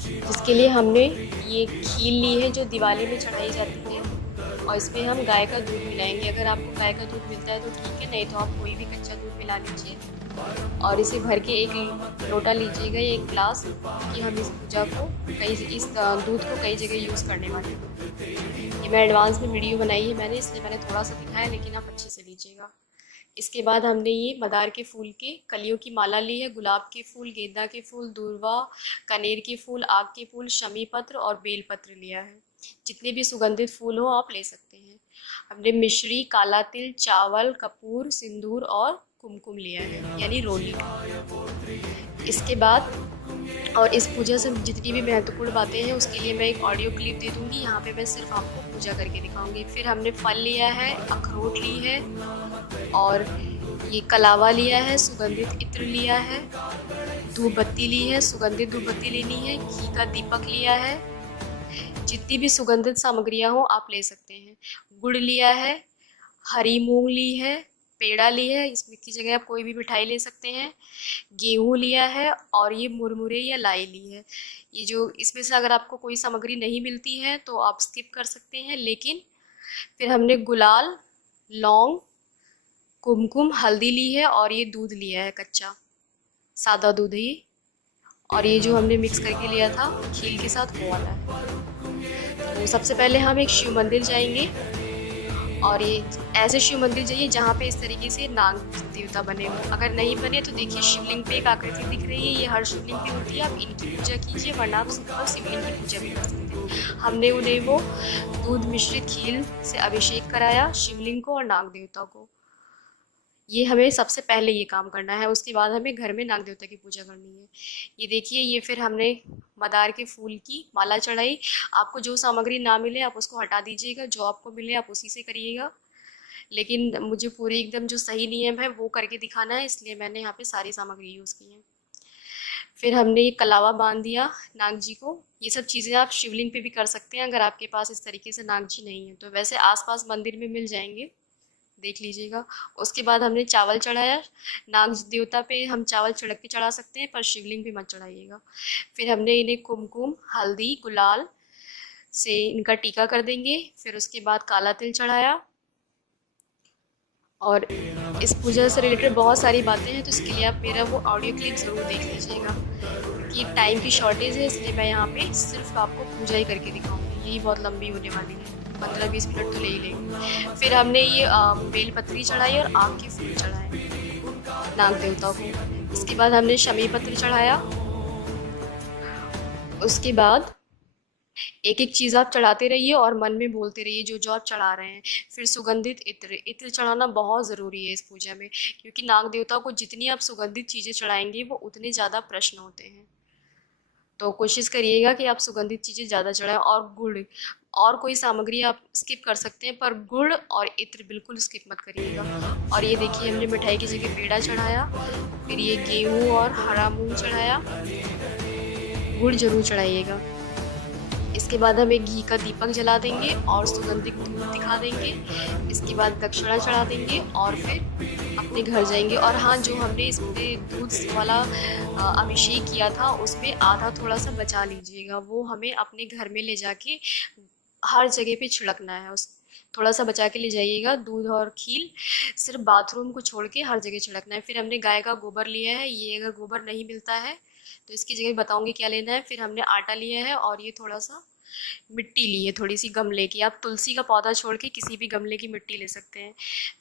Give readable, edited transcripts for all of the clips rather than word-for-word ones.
जिसके लिए हमने ये खील ली है जो दिवाली में चढ़ाई जाती है, और इसमें हम गाय का दूध मिलाएंगे। अगर आपको गाय का दूध मिलता है तो ठीक है, नहीं तो आप कोई भी कच्चा दूध मिला लीजिए। और इसे भर के एक लोटा लीजिएगा या एक ग्लास, कि हम इस पूजा को इस दूध को कई जगह यूज़ करने वाले हैं। ये मैं एडवांस में वीडियो बनाई है मैंने, इसलिए मैंने थोड़ा सा दिखाया, लेकिन आप अच्छे से लीजिएगा। इसके बाद हमने ये मदार के फूल के कलियों की माला ली है, गुलाब के फूल, गेंदा के फूल, दूर्वा, कनेर के फूल, आग के फूल, शमी पत्र और बेल पत्र लिया है। जितने भी सुगंधित फूल हो आप ले सकते हैं। हमने मिश्री, काला तिल, चावल, कपूर, सिंदूर और कुमकुम लिया है, यानी रोली। इसके बाद और इस पूजा से जितनी भी महत्वपूर्ण बातें हैं उसके लिए मैं एक ऑडियो क्लिप दे दूँगी। यहाँ पे मैं सिर्फ आपको पूजा करके दिखाऊंगी। फिर हमने फल लिया है, अखरोट ली है, और ये कलावा लिया है, सुगंधित इत्र लिया है, धूप बत्ती ली है, सुगंधित धूप बत्ती लेनी है, घी का दीपक लिया है। जितनी भी सुगंधित सामग्रियाँ हो आप ले सकते हैं। गुड़ लिया है, हरी मूंग ली है, पेड़ा ली है, इसमें की जगह आप कोई भी मिठाई ले सकते हैं। गेहूँ लिया है, और ये मुरमुरे या लाई ली है। ये जो इसमें से अगर आपको कोई सामग्री नहीं मिलती है तो आप स्किप कर सकते हैं। लेकिन फिर हमने गुलाल, लौंग, कुमकुम, हल्दी ली है, और ये दूध लिया है कच्चा, सादा दूध ही। और ये जो हमने मिक्स करके लिया था खील के साथ, वो वाला है। तो सबसे पहले हम एक शिव मंदिर जाएंगे, और ये ऐसे शिव मंदिर जाइए जहाँ पे इस तरीके से नाग देवता बने हो। अगर नहीं बने तो देखिए शिवलिंग पे एक आकृति दिख रही है, ये हर शिवलिंग पे होती है, आप इनकी पूजा कीजिए, वरना आप सिर्फ शिवलिंग की पूजा भी कर सकते हैं। हमने उन्हें वो दूध मिश्रित खील से अभिषेक कराया, शिवलिंग को और नाग देवता को। ये हमें सबसे पहले ये काम करना है। उसके बाद हमें घर में नाग देवता की पूजा करनी है। ये देखिए, ये फिर हमने मदार के फूल की माला चढ़ाई। आपको जो सामग्री ना मिले आप उसको हटा दीजिएगा, जो आपको मिले आप उसी से करिएगा। लेकिन मुझे पूरी एकदम जो सही नियम है वो करके दिखाना है, इसलिए मैंने यहाँ पे सारी सामग्री यूज़ की है। फिर हमने ये कलावा बांध दिया नाग जी को। ये सब चीज़ें आप शिवलिंग पे भी कर सकते हैं अगर आपके पास इस तरीके से नाग जी नहीं है तो। वैसे आसपास मंदिर में मिल जाएंगे, देख लीजिएगा। उसके बाद हमने चावल चढ़ाया। नाग देवता पे हम चावल छिड़क के चढ़ा सकते हैं, पर शिवलिंग पे मत चढ़ाइएगा। फिर हमने इन्हें कुमकुम, हल्दी, गुलाल से इनका टीका कर देंगे। फिर उसके बाद काला तिल चढ़ाया। और इस पूजा से रिलेटेड बहुत सारी बातें हैं, तो इसके लिए आप मेरा वो ऑडियो क्लिप ज़रूर देख लीजिएगा। कि टाइम की शॉर्टेज है, इसलिए मैं यहाँ पे सिर्फ आपको पूजा ही करके दिखाऊंगी। यही बहुत लंबी होने वाली है, 15-20 मिनट तो ले ही लेंगे। फिर हमने ये बेल पत्री चढ़ाई और आम के फूल चढ़ाए नाग देवता को। इसके बाद हमने शमी पत्र चढ़ाया। उसके बाद एक एक चीज़ आप चढ़ाते रहिए और मन में बोलते रहिए जो जो आप चढ़ा रहे हैं। फिर सुगंधित इत्र चढ़ाना बहुत ज़रूरी है इस पूजा में, क्योंकि नाग देवता को जितनी आप सुगंधित चीज़ें चढ़ाएंगे वो उतने ज़्यादा प्रश्न होते हैं। तो कोशिश करिएगा कि आप सुगंधित चीज़ें ज़्यादा चढ़ाएं। और गुड़ और कोई सामग्री आप स्किप कर सकते हैं, पर गुड़ और इत्र बिल्कुल स्किप मत करिएगा। और ये देखिए, हमने मिठाई की जगह पेड़ा चढ़ाया। फिर ये गेहूँ और हरा मूंग चढ़ाया। गुड़ जरूर चढ़ाइएगा। इसके बाद हम एक घी का दीपक जला देंगे और सुगंधित धूप दिखा देंगे। इसके बाद दक्षिणा चढ़ा देंगे और फिर अपने घर जाएंगे। और हाँ, जो हमने इस पे दूध वाला अभिषेक किया था उसमें आधा थोड़ा सा बचा लीजिएगा, वो हमें अपने घर में ले जाके हर जगह पे छिड़कना है। उस थोड़ा सा बचा के ले जाइएगा। दूध और खील सिर्फ बाथरूम को छोड़ के हर जगह छिड़कना है। फिर हमने गाय का गोबर लिया है, ये अगर गोबर नहीं मिलता है तो इसकी जगह बताऊंगी क्या लेना है। फिर हमने आटा लिया है और ये थोड़ा सा मिट्टी ली है, थोड़ी सी गमले की। आप तुलसी का पौधा छोड़ के किसी भी गमले की मिट्टी ले सकते हैं।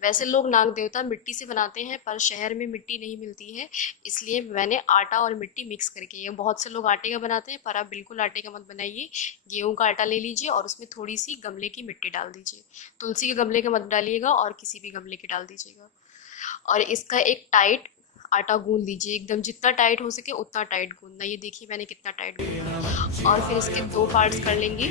वैसे लोग नाग देवता मिट्टी से बनाते हैं, पर शहर में मिट्टी नहीं मिलती है, इसलिए मैंने आटा और मिट्टी मिक्स करके। ये बहुत से लोग आटे का बनाते हैं, पर आप बिल्कुल आटे का मत बनाइए। गेहूँ का आटा ले लीजिए और उसमें थोड़ी सी गमले की मिट्टी डाल दीजिए। तुलसी के गमले का मत डालिएगा और किसी भी गमले की डाल दीजिएगा। और इसका एक टाइट आटा गूंद लीजिए, एकदम जितना टाइट हो सके उतना टाइट गूंदना। ये देखिए मैंने कितना टाइट गूंदा। और फिर इसके 2 पार्ट्स कर लेंगे,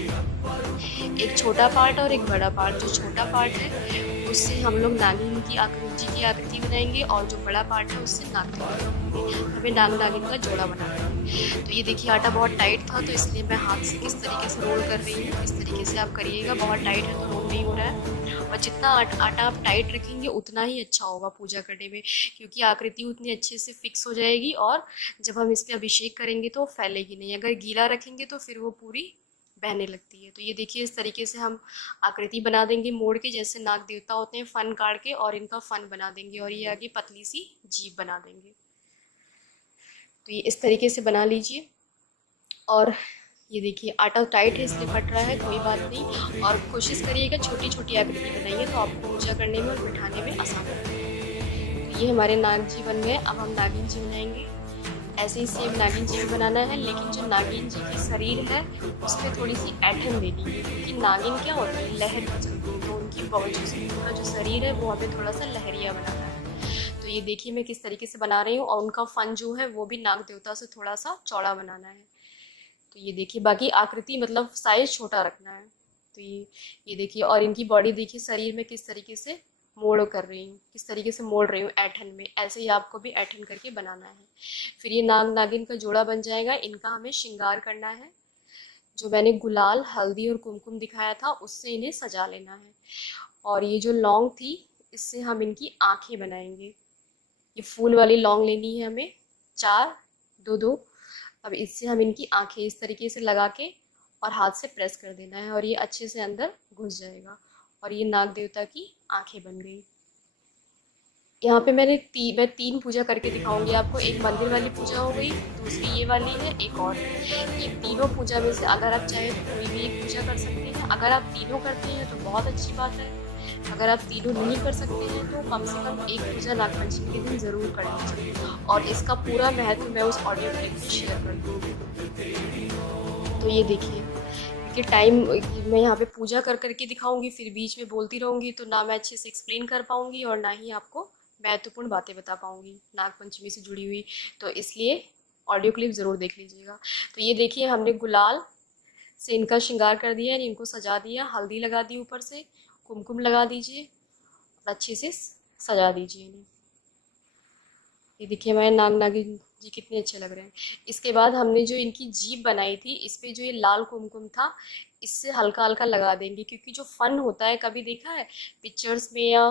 एक छोटा पार्ट और एक बड़ा पार्ट। जो छोटा पार्ट है उससे हम लोग नागिन की आकृति जी की आकृति बनाएंगे, और जो बड़ा पार्ट है उससे नाग बनाएंगे। हमें नाग नागिन का जोड़ा बनाना है। तो ये देखिए आटा बहुत टाइट था, तो इसलिए मैं हाथ से किस तरीके से रोल कर रही हूँ। इस तरीके से आप करिएगा, बहुत टाइट है तो रोल नहीं हो रहा है। और जितना आटा आप टाइट रखेंगे उतना ही अच्छा होगा पूजा करने में, क्योंकि आकृति उतनी अच्छे से फिक्स हो जाएगी और जब हम इस पर अभिषेक करेंगे तो फैलेगी नहीं। अगर गीला रखेंगे तो फिर वो पूरी बहने लगती है। तो ये देखिए इस तरीके से हम आकृति बना देंगे मोड़ के, जैसे नाग देवता होते हैं फन काट के, और इनका फन बना देंगे और ये आगे पतली सी जीभ बना देंगे। तो ये इस तरीके से बना लीजिए। और ये देखिए आटा टाइट है इसलिए फट रहा है, कोई बात नहीं। और कोशिश करिएगा छोटी छोटी आकृति बनाइए तो आपको पूजा करने में और बिठाने में आसान होगा। तो ये हमारे नाग जी बन गए। अब हम नागिन जी बनाएंगे। ऐसे ही सेम नागिन जी भी बनाना है, लेकिन जो नागिन जी की शरीर है उसमें थोड़ी सी ऐठन देनी है, क्योंकि नागिन क्या होती है, लहर की चलती है, तो उनका जो शरीर है वो हमें थोड़ा सा लहरिया बनाना है। तो ये देखिए मैं किस तरीके से बना रही हूँ, और उनका फन जो है वो भी नाग देवता से थोड़ा सा चौड़ा बनाना है। तो ये देखिए बाकी आकृति मतलब साइज छोटा रखना है। तो ये देखिए, और इनकी बॉडी देखिए शरीर में किस तरीके से मोड़ कर रही हूँ, किस तरीके से मोड़ रही हूँ ऐठन में। ऐसे ही आपको भी ऐठन करके बनाना है। फिर ये नाग नागिन का जोड़ा बन जाएगा। इनका हमें श्रृंगार करना है। जो मैंने गुलाल हल्दी और कुमकुम दिखाया था उससे इन्हें सजा लेना है। और ये जो लौंग थी इससे हम इनकी आंखें बनाएंगे। ये फूल वाली लौंग लेनी है हमें, 4, 2 अब इससे हम इनकी आंखें इस तरीके से लगा के और हाथ से प्रेस कर देना है, और ये अच्छे से अंदर घुस जाएगा। और ये नाग देवता की आंखें बन गई। यहाँ पे मैं 3 पूजा करके दिखाऊंगी आपको। एक मंदिर वाली पूजा हो गई, दूसरी ये वाली है, एक और है। ये तीनों पूजा में से अगर आप चाहें तो कोई भी एक पूजा कर सकते हैं। अगर आप तीनों करते हैं तो बहुत अच्छी बात है। अगर आप तीनों नहीं कर सकते हैं तो कम से कम एक पूजा नागपंचमी के दिन ज़रूर करनी चाहिए। और इसका पूरा महत्व मैं उस ऑडियो क्लिप में शेयर कर दूँगी। तो ये देखिए कि टाइम मैं यहाँ पे पूजा कर करके दिखाऊंगी, फिर बीच में बोलती रहूँगी तो ना मैं अच्छे से एक्सप्लेन कर पाऊँगी और ना ही आपको महत्वपूर्ण बातें बता पाऊँगी नागपंचमी से जुड़ी हुई। तो इसलिए ऑडियो क्लिप ज़रूर देख लीजिएगा। तो ये देखिए हमने गुलाल से इनका श्रृंगार कर दिया, इनको सजा दिया, हल्दी लगा दी, ऊपर से कुमकुम लगा दीजिए और अच्छे से सजा दीजिए इन्हें। ये देखिए हमारे नाग नागिन जी कितने अच्छे लग रहे हैं। इसके बाद हमने जो इनकी जीभ बनाई थी इस पे जो ये लाल कुमकुम था इससे हल्का हल्का लगा देंगे, क्योंकि जो फन होता है, कभी देखा है पिक्चर्स में या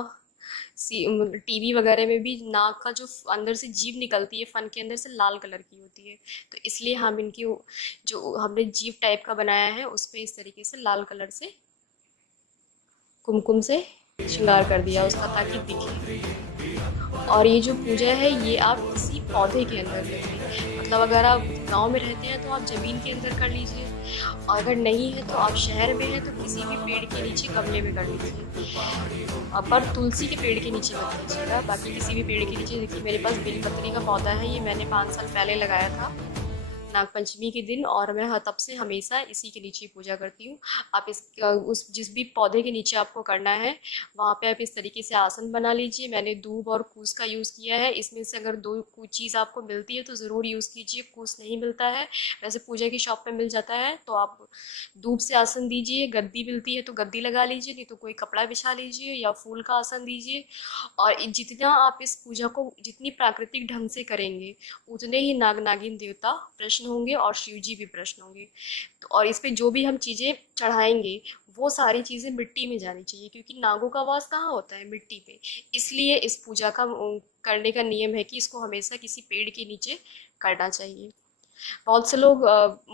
टीवी वगैरह में भी, नाक का जो अंदर से जीभ निकलती है फन के अंदर से लाल कलर की होती है। तो इसलिए हम इनकी जो हमने जीभ टाइप का बनाया है उस पर इस तरीके से लाल कलर से कुमकुम से श्रृंगार कर दिया उसका, ताकि दिखे। और ये जो पूजा है ये आप किसी पौधे के अंदर करिए। मतलब अगर आप गांव में रहते हैं तो आप ज़मीन के अंदर कर लीजिए, और अगर नहीं है तो आप शहर में हैं तो किसी भी पेड़ के नीचे गमले में कर लीजिए। पर तुलसी के पेड़ के नीचे मत कीजिएगा, बाकी किसी भी पेड़ के नीचे। देखिए मेरे पास बेलपत्री का पौधा है, ये मैंने 5 साल पहले लगाया था नागपंचमी के दिन, और मैं तब से हमेशा इसी के नीचे पूजा करती हूँ। आप उस जिस भी पौधे के नीचे आपको करना है वहाँ पे आप इस तरीके से आसन बना लीजिए। मैंने दूब और कूस का यूज़ किया है। इसमें से अगर दो कोई चीज़ आपको मिलती है तो ज़रूर यूज़ कीजिए। कूस नहीं मिलता है, वैसे पूजा की शॉप पे मिल जाता है, तो आप दूब से आसन दीजिए। गद्दी मिलती है तो गद्दी लगा लीजिए, नहीं तो कोई कपड़ा बिछा लीजिए या फूल का आसन दीजिए। और जितना आप इस पूजा को जितनी प्राकृतिक ढंग से करेंगे उतने ही नाग नागिन देवता प्रश्न होंगे और शिव जी भी प्रश्न होंगे। तो और इस पे जो भी हम चीज़ें चढ़ाएंगे वो सारी चीज़ें मिट्टी में जानी चाहिए, क्योंकि नागों का वास कहाँ होता है, मिट्टी पे। इसलिए इस पूजा का करने का नियम है कि इसको हमेशा किसी पेड़ के नीचे करना चाहिए। बहुत से लोग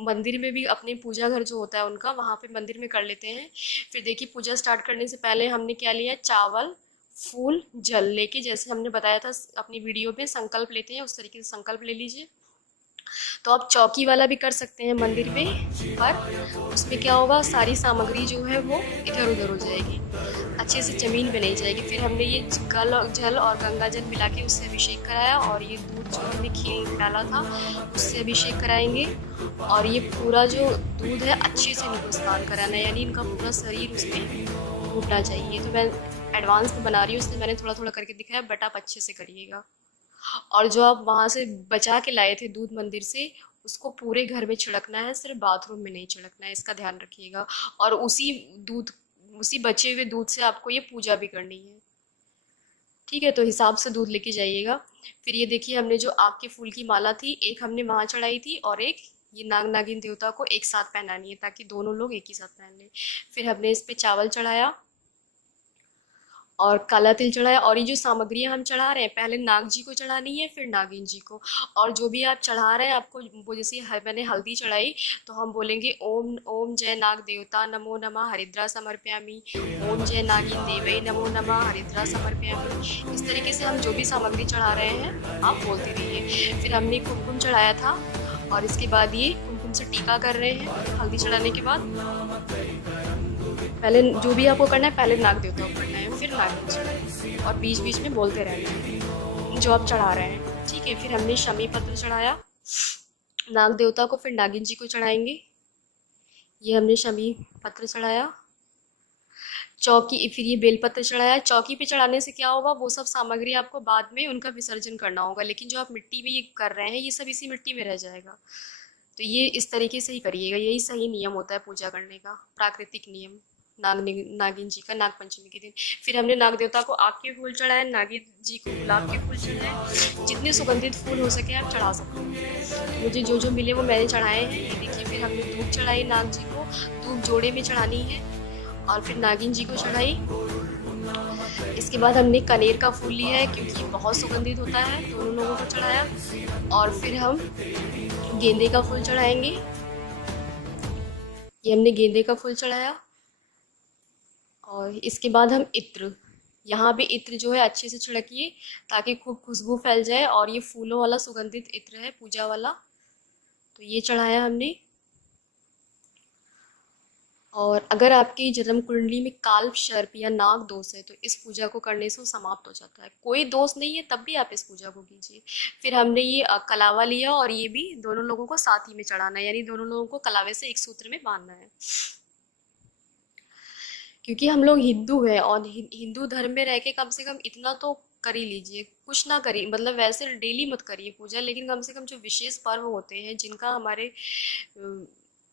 मंदिर में भी अपने पूजा घर जो होता है उनका वहाँ पे मंदिर में कर लेते हैं। फिर देखिए पूजा स्टार्ट करने से पहले हमने क्या लिया, चावल, फूल, जल लेके, जैसे हमने बताया था अपनी वीडियो में संकल्प लेते हैं उस तरीके से संकल्प ले लीजिए। तो आप चौकी वाला भी कर सकते हैं मंदिर में, पर उसमें क्या होगा, सारी सामग्री जो है वो इधर उधर हो जाएगी, अच्छे से ज़मीन पे नहीं जाएगी। फिर हमने ये जल और गंगा जल मिला के उससे अभिषेक कराया, और ये दूध जो हमने खीर डाला था उससे अभिषेक कराएंगे। और ये पूरा जो दूध है अच्छे से इनको स्नान कराना है, यानी इनका पूरा शरीर उसमें डूबना चाहिए। तो मैं एडवांस में बना रही हूँ इसलिए मैंने थोड़ा थोड़ा करके दिखाया, बट आप अच्छे से करिएगा। और जो आप वहाँ से बचा के लाए थे दूध मंदिर से, उसको पूरे घर में छिड़कना है, सिर्फ बाथरूम में नहीं छिड़कना है, इसका ध्यान रखिएगा। और उसी बचे हुए दूध से आपको ये पूजा भी करनी है, ठीक है। तो हिसाब से दूध लेके जाइएगा। फिर ये देखिए हमने जो आग के फूल की माला थी, एक हमने वहाँ चढ़ाई थी और एक ये नाग नागिन देवता को एक साथ पहनानी है, ताकि दोनों लोग एक ही साथ पहन लें। फिर हमने इस पे चावल चढ़ाया, और काला तिल चढ़ाया। और ये जो सामग्रियाँ हम चढ़ा रहे हैं, पहले नाग जी को चढ़ानी है, फिर नागिन जी को। और जो भी आप चढ़ा रहे हैं, आपको वो जैसे मैंने हल्दी चढ़ाई तो हम बोलेंगे ओम ओम जय नाग देवता नमो नमः हरिद्रा समर्पयामि, ओम जय नागिन देवै नमो नमः हरिद्रा समर्पयामि। इस तरीके से हम जो भी सामग्री चढ़ा रहे हैं आप बोलते रहिए। फिर हमने कुमकुम चढ़ाया था और इसके बाद ये कुमकुम से टीका कर रहे हैं हल्दी चढ़ाने के बाद। पहले जो भी आपको करना है, पहले नाग देवता को करना है, फिर नागिन जी, और बीच बीच में बोलते रहना है जो आप चढ़ा रहे हैं, ठीक है। फिर हमने शमी पत्र चढ़ाया नाग देवता को, फिर नागिन जी को चढ़ाएंगे। ये हमने शमी पत्र चढ़ाया। चौकी, फिर ये बेलपत्र चढ़ाया। चौकी पे चढ़ाने से क्या होगा, वो सब सामग्री आपको बाद में उनका विसर्जन करना होगा, लेकिन जो आप मिट्टी में ये कर रहे हैं, ये सब इसी मिट्टी में रह जाएगा। तो ये इस तरीके से ही करिएगा, यही सही नियम होता है पूजा करने का, प्राकृतिक नियम नागिन जी का नाग पंचमी के दिन। फिर हमने नाग देवता को आग के फूल चढ़ाए, नागिन जी को गुलाब के फूल चढ़ाए। जितने सुगंधित फूल हो सके आप चढ़ा सकते हैं। मुझे जो जो मिले वो मैंने चढ़ाए हैं। ये देखिए, फिर हमने धूप चढ़ाई नाग जी को, धूप जोड़े में चढ़ानी है, और फिर नागिन जी को चढ़ाई। इसके बाद हमने कनेर का फूल लिया है क्योंकि बहुत सुगंधित होता है, दोनों लोगों को चढ़ाया। और फिर हम गेंदे का फूल चढ़ाएंगे। ये हमने गेंदे का फूल चढ़ाया। और इसके बाद हम इत्र, यहाँ पे इत्र जो है अच्छे से छिड़किए ताकि खूब खुशबू फैल जाए, और ये फूलों वाला सुगंधित इत्र है पूजा वाला, तो ये चढ़ाया हमने। और अगर आपकी जन्म कुंडली में काल्प सर्प या नाग दोष है तो इस पूजा को करने से वो समाप्त हो जाता है। कोई दोष नहीं है तब भी आप इस पूजा को कीजिए। फिर हमने ये कलावा लिया, और ये भी दोनों लोगों को साथ ही में चढ़ाना है, यानी दोनों लोगों को कलावे से एक सूत्र में बांधना है। क्योंकि हम लोग हिंदू हैं, और हिंदू धर्म में रह के कम से कम इतना तो कर ही लीजिए। कुछ ना करिए, मतलब वैसे डेली मत करिए पूजा, लेकिन कम से कम जो विशेष पर्व होते हैं जिनका हमारे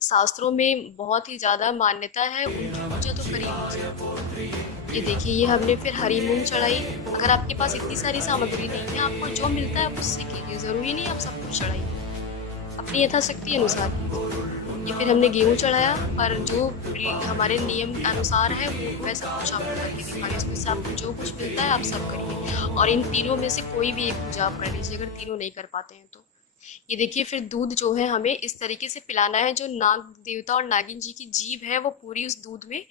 शास्त्रों में बहुत ही ज़्यादा मान्यता है, उनकी पूजा तो कर ही लीजिए। ये देखिए, ये हमने फिर हरी मूंग चढ़ाई। अगर आपके पास इतनी सारी सामग्री नहीं है, आपको जो मिलता है उससे कीजिए, ज़रूरी नहीं आप सब कुछ चढ़ाइए, अपनी यथाशक्ति अनुसार कीजिए। ये फिर हमने गेहूँ चढ़ाया, पर जो हमारे नियम अनुसार है वो मैं सब कुछ आपको करके दिखाई, उसमें से आपको जो कुछ मिलता है आप सब करिए। और इन तीनों में से कोई भी एक पूजा आप कर लीजिए, अगर तीनों नहीं कर पाते हैं तो। ये देखिए, फिर दूध जो है हमें इस तरीके से पिलाना है, जो नाग देवता और नागिन जी की जीभ है वो पूरी उस दूध में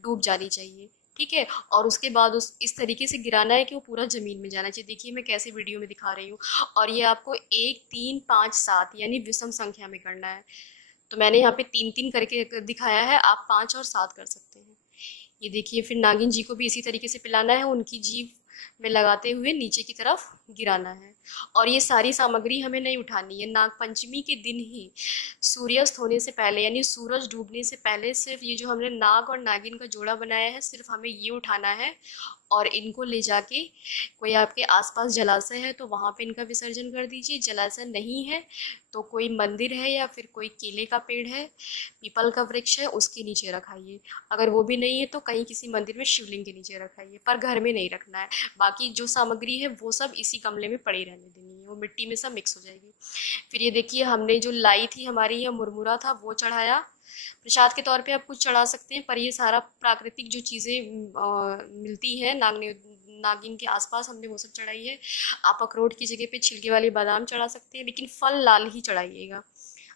डूब जानी चाहिए, ठीक है। और उसके बाद उस इस तरीके से गिराना है कि वो पूरा ज़मीन में जाना चाहिए। देखिए मैं कैसे वीडियो में दिखा रही हूँ। और ये आपको 1 3 5 7 यानी विषम संख्या में करना है। तो मैंने यहाँ पे 3 3 करके दिखाया है, आप 5 और 7 कर सकते हैं। ये देखिए, फिर नागिन जी को भी इसी तरीके से पिलाना है, उनकी जीभ में लगाते हुए नीचे की तरफ गिराना है। और ये सारी सामग्री हमें नहीं उठानी है। नाग पंचमी के दिन ही सूर्यास्त होने से पहले, यानी सूरज डूबने से पहले, सिर्फ ये जो हमने नाग और नागिन का जोड़ा बनाया है, सिर्फ हमें ये उठाना है, और इनको ले जाके कोई आपके आसपास जलाशय है तो वहाँ पे इनका विसर्जन कर दीजिए। जलाशय नहीं है तो कोई मंदिर है या फिर कोई केले का पेड़ है, पीपल का वृक्ष है, उसके नीचे रखाइए। अगर वो भी नहीं है तो कहीं किसी मंदिर में शिवलिंग के नीचे रखाइए, पर घर में नहीं रखना है। बाकी जो सामग्री है वो सब इसी गमले में पड़ी रहने देनी है, वो मिट्टी में सब मिक्स हो जाएगी। फिर ये देखिए, हमने जो लाई थी हमारी, यह मुरमुरा था, वो चढ़ाया। प्रसाद के तौर पे आप कुछ चढ़ा सकते हैं, पर ये सारा प्राकृतिक जो चीज़ें मिलती हैं नागिन के आसपास, हमने वो सब चढ़ाई है। आप अखरोट की जगह पे छिलके वाले बादाम चढ़ा सकते हैं, लेकिन फल लाल ही चढ़ाइएगा।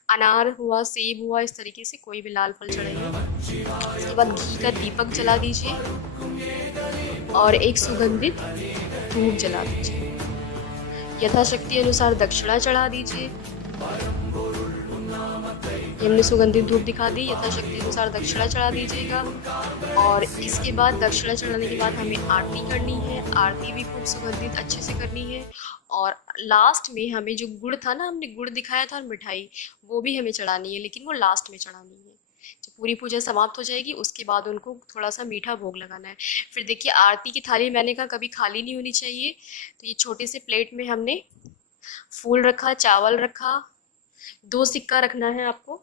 अनार हुआ, सेब हुआ, इस तरीके से कोई भी लाल फल चढ़ाइए। उसके बाद घी का दीपक जला दीजिए और एक सुगंधित धूप जला दीजिए। यथाशक्ति अनुसार दक्षिणा चढ़ा दीजिए। हमने सुगंधित धूप दिखा दी, यथाशक्ति अनुसार दक्षिणा चढ़ा दीजिएगा। और इसके बाद दक्षिणा चढ़ाने के बाद हमें आरती करनी है। आरती भी खूब सुगंधित अच्छे से करनी है। और लास्ट में हमें जो गुड़ था ना, हमने गुड़ दिखाया था, और मिठाई वो भी हमें चढ़ानी है, लेकिन वो लास्ट में चढ़ानी है। जब पूरी पूजा समाप्त हो जाएगी उसके बाद उनको थोड़ा सा मीठा भोग लगाना है। फिर देखिए, आरती की थाली मैंने कहा कभी खाली नहीं होनी चाहिए, तो ये छोटे से प्लेट में हमने फूल रखा, चावल रखा, 2 सिक्का रखना है आपको,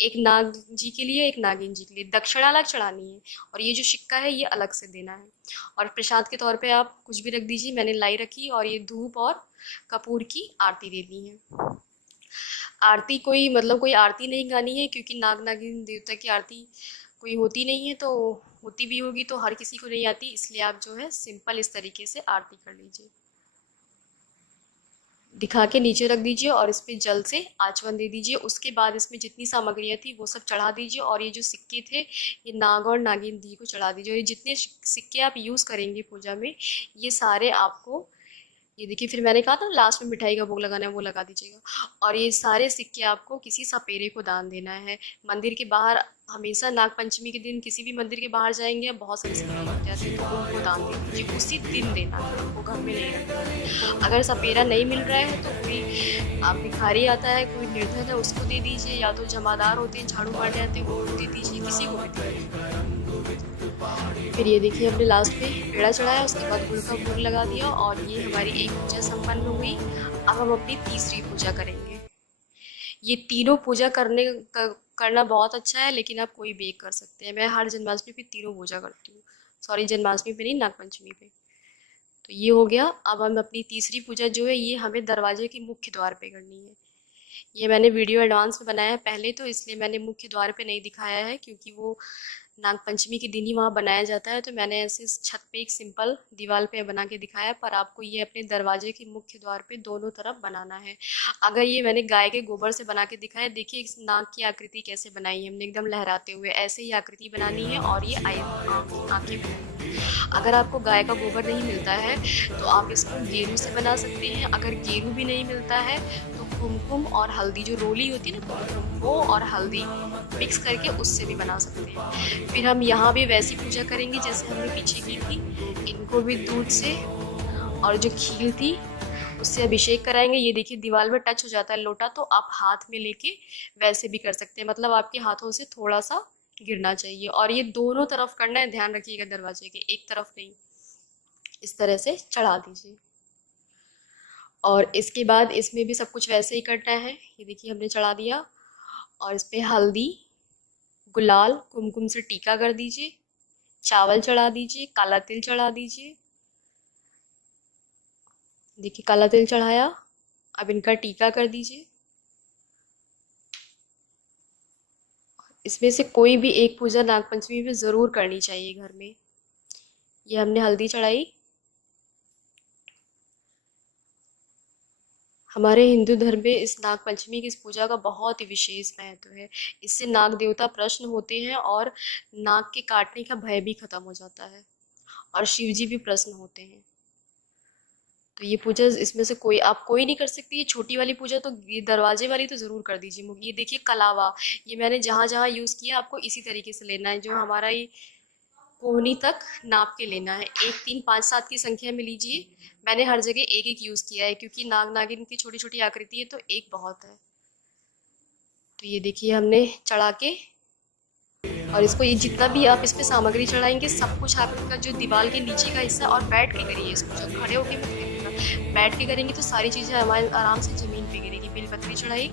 एक नाग जी के लिए, एक नागिन जी के लिए। दक्षिणा अलग चढ़ानी है और ये जो सिक्का है ये अलग से देना है। और प्रसाद के तौर पे आप कुछ भी रख दीजिए, मैंने लाई रखी, और ये धूप और कपूर की आरती दे दी है। आरती कोई आरती नहीं गानी है, क्योंकि नाग नागिन देवता की आरती कोई होती नहीं है, तो होती भी होगी तो हर किसी को नहीं आती, इसलिए आप जो है सिंपल इस तरीके से आरती कर लीजिए। दिखा के नीचे रख दीजिए और इस पे जल से आचमन दे दीजिए। उसके बाद इसमें जितनी सामग्रियाँ थी वो सब चढ़ा दीजिए, और ये जो सिक्के थे ये नाग और नागिन जी को चढ़ा दीजिए। और ये जितने सिक्के आप यूज़ करेंगे पूजा में, ये सारे आपको, ये देखिए फिर मैंने कहा था लास्ट में मिठाई का भोग लगाना है, वो लगा दीजिएगा। और ये सारे सिक्के आपको किसी सपेरे को दान देना है। मंदिर के बाहर हमेशा नाग पंचमी के दिन किसी भी मंदिर के बाहर जाएंगे, बहुत सारे सिक्के मिल जाते हैं, तो उनको दान दे दीजिए। उसी दिन देना है, उनको घर में नहीं रखना है। अगर सपेरा नहीं मिल रहा है तो कोई आप भिखारी आता है, कोई निर्धन है, उसको दे दीजिए, या तो जमादार होते हैं झाड़ू मारने आते हैं उनको दे दीजिए, किसी को भी दे दीजिए। फिर ये देखिए हमने लास्ट में पेड़ा चढ़ाया, उसके बाद गुड़ का भोग लगा दिया, और ये हमारी एक पूजा संपन्न हो गई। अब हम अपनी तीसरी पूजा करेंगे। ये तीनों पूजा करना बहुत अच्छा है, लेकिन आप कोई भी एक कर सकते हैं। मैं हर जन्माष्टमी पे तीनों पूजा करती हूँ, सॉरी जन्माष्टमी पे नहीं, नागपंचमी पे। तो ये हो गया। अब हम अपनी तीसरी पूजा जो है ये हमें दरवाजे के मुख्य द्वार पे करनी है। ये मैंने वीडियो एडवांस में बनाया है पहले, तो इसलिए मैंने मुख्य द्वार पे नहीं दिखाया है, क्योंकि वो नागपंचमी के दिन ही वहाँ बनाया जाता है। तो मैंने ऐसे छत पे एक सिंपल दीवार पे बना के दिखाया, पर आपको ये अपने दरवाजे के मुख्य द्वार पे दोनों तरफ बनाना है। अगर ये मैंने गाय के गोबर से बना के दिखाया, देखिए इस नाग की आकृति कैसे बनाई है हमने, एकदम लहराते हुए, ऐसे ही आकृति बनानी है। और ये आंखें बनानी है। अगर आपको गाय का गोबर नहीं मिलता है तो आप इसको गेरू से बना सकते हैं। अगर गेरू भी नहीं मिलता है तो कुमकुम और हल्दी, जो रोली होती है ना कुमकुम, वो और हल्दी मिक्स करके उससे भी बना सकते हैं। फिर हम यहाँ भी वैसी पूजा करेंगे जैसे हमने पीछे की थी। इनको भी दूध से और जो खीर थी उससे अभिषेक कराएंगे। ये देखिए दीवार में टच हो जाता है लोटा, तो आप हाथ में लेके वैसे भी कर सकते हैं, मतलब आपके हाथों से थोड़ा सा गिरना चाहिए। और ये दोनों तरफ करना है, ध्यान रखिएगा दरवाजे के, एक तरफ नहीं। इस तरह से चढ़ा दीजिए। और इसके बाद इसमें भी सब कुछ वैसे ही करना है। ये देखिए हमने चढ़ा दिया, और इस पर हल्दी, गुलाल, कुमकुम से टीका कर दीजिए। चावल चढ़ा दीजिए, काला तिल चढ़ा दीजिए। देखिए काला तिल चढ़ाया, अब इनका टीका कर दीजिए। इसमें से कोई भी एक पूजा नागपंचमी में ज़रूर करनी चाहिए घर में। ये हमने हल्दी चढ़ाई। हमारे हिंदू धर्म में इस नागपंचमी की इस पूजा का बहुत ही विशेष महत्व है। इससे नाग देवता प्रसन्न होते हैं, और नाग के काटने का भय भी खत्म हो जाता है, और शिव जी भी प्रसन्न होते हैं। तो ये पूजा इसमें से कोई आप कोई नहीं कर सकती। ये छोटी वाली पूजा तो, ये दरवाजे वाली तो ज़रूर कर दीजिए। ये देखिए कलावा, ये मैंने जहाँ जहाँ यूज़ किया, आपको इसी तरीके से लेना है। जो हमारा ये कोहनी तक नाप के लेना है, 1 3 5 7 की संख्या में लीजिए। मैंने हर जगह एक एक यूज़ किया है, क्योंकि नाग नागिन की छोटी छोटी आकृति है, तो एक बहुत है। तो ये देखिए हमने चढ़ा के, और इसको ये जितना भी आप इस पे सामग्री चढ़ाएंगे सब कुछ आपका जो दीवार के नीचे का हिस्सा, और बैठ के करिए इसको, जब खड़े होके मत करिएगा, बैठ के करेंगे तो सारी चीज़ें हमारे आराम से ज़मीन पे गिरेगी। बेलपत्री चढ़ाई,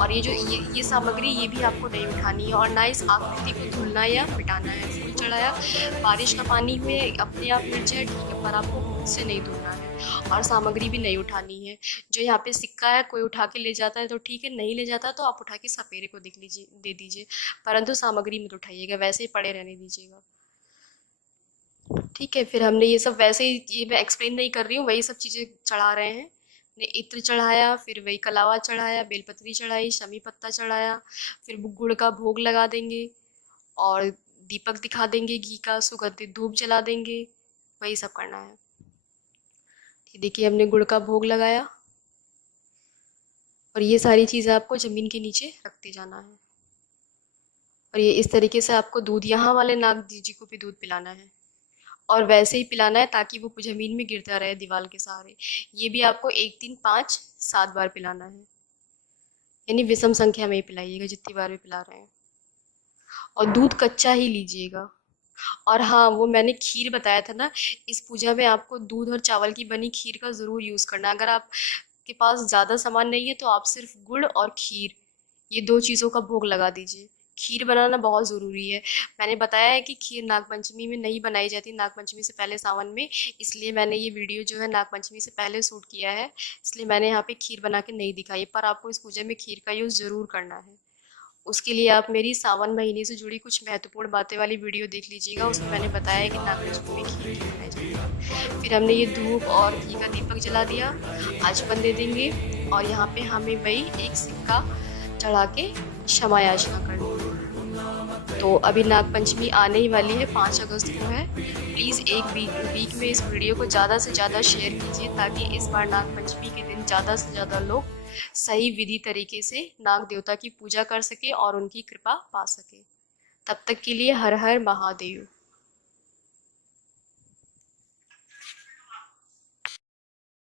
और ये जो ये सामग्री ये भी आपको नहीं उठानी है, और ना इस आकृति को धुलना या मिटाना है। फूल चढ़ाया, बारिश का पानी में अपने आप मिट जाए ठीक है, पर आपको खुद से नहीं धुलना है, और सामग्री भी नहीं उठानी है। जो यहाँ पे सिक्का है कोई उठा के ले जाता है तो ठीक है, नहीं ले जाता तो आप उठा के सपेरे को दिख लीजिए, दे दीजिए, परंतु सामग्री मत उठाइएगा, वैसे ही पड़े रहने दीजिएगा। ठीक है, फिर हमने ये सब वैसे ही, ये मैं एक्सप्लेन नहीं कर रही हूँ, वही सब चीज़ें चढ़ा रहे हैं। ने इत्र चढ़ाया, फिर वही कलावा चढ़ाया, बेलपत्री चढ़ाई, शमी पत्ता चढ़ाया, फिर गुड़ का भोग लगा देंगे, और दीपक दिखा देंगे घी का, सुगंधित धूप जला देंगे, वही सब करना है। देखिए हमने गुड़ का भोग लगाया, और ये सारी चीज़ें आपको ज़मीन के नीचे रखते जाना है। और ये इस तरीके से आपको दूध, यहाँ वाले नाग जी को भी दूध पिलाना है, और वैसे ही पिलाना है ताकि वो ज़मीन में गिरता रहे दीवार के सहारे। ये भी आपको 1 3 5 7 बार पिलाना है, यानी विषम संख्या में ही पिलाइएगा जितनी बार भी पिला रहे हैं। और दूध कच्चा ही लीजिएगा। और हाँ, वो मैंने खीर बताया था ना, इस पूजा में आपको दूध और चावल की बनी खीर का ज़रूर यूज़ करना है। अगर आपके पास ज़्यादा सामान नहीं है तो आप सिर्फ गुड़ और खीर, ये 2 चीज़ों का भोग लगा दीजिए। खीर बनाना बहुत ज़रूरी है। मैंने बताया है कि खीर नागपंचमी में नहीं बनाई जाती, नागपंचमी से पहले सावन में, इसलिए मैंने ये वीडियो जो है नागपंचमी से पहले शूट किया है, इसलिए मैंने यहाँ पे खीर बना के नहीं दिखाई, पर आपको इस पूजा में खीर का यूज़ ज़रूर करना है। उसके लिए आप मेरी सावन महीने से जुड़ी कुछ महत्वपूर्ण बातें वाली वीडियो देख लीजिएगा। उसमें मैंने बताया है कि नागपंचमी में खीर क्यों बनाई जाती है। फिर हमने ये धूप और घी का दीपक जला दिया, आचमन दे देंगे और यहाँ पे हमें वही एक सिक्का चढ़ा के क्षमा याचना कर देंगे। तो अभी नागपंचमी आने ही वाली है, 5 अगस्त को है। प्लीज़ एक वीक में इस वीडियो को ज़्यादा से ज़्यादा शेयर कीजिए ताकि इस बार नागपंचमी के दिन ज़्यादा से ज़्यादा लोग सही विधि तरीके से नाग देवता की पूजा कर सके और उनकी कृपा पा सके। तब तक के लिए हर हर महादेव।